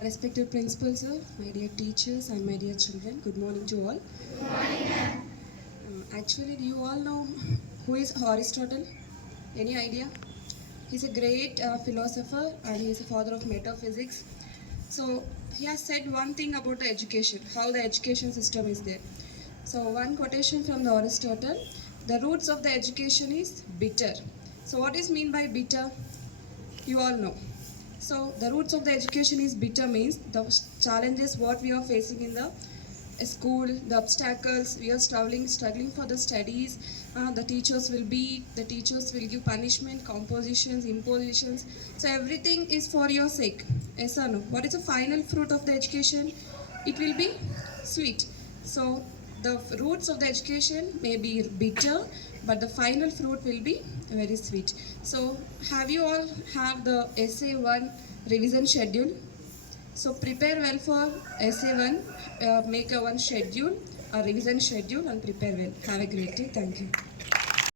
Respected principal sir, my dear teachers and my dear children, good morning to all. Actually, do you all know who is Aristotle? Any idea? He's a great philosopher and he is a father of metaphysics. So he has said one thing about the education, how the education system is there. So one quotation from the Aristotle, the roots of the education is bitter. So what is mean by bitter? You all know. So the roots of the education is bitter means the challenges what we are facing in the school, the obstacles we are struggling for the studies. The teachers will beat, the teachers will give punishment, compositions, impositions. So everything is for your sake. Yes or no? What is the final fruit of the education? It will be sweet. So the roots of the education may be bitter, but the final fruit will be very sweet. So have you all have the essay 1 revision schedule? So prepare well for essay 1, make a one schedule, a revision schedule and prepare well. Have a great day. Thank you.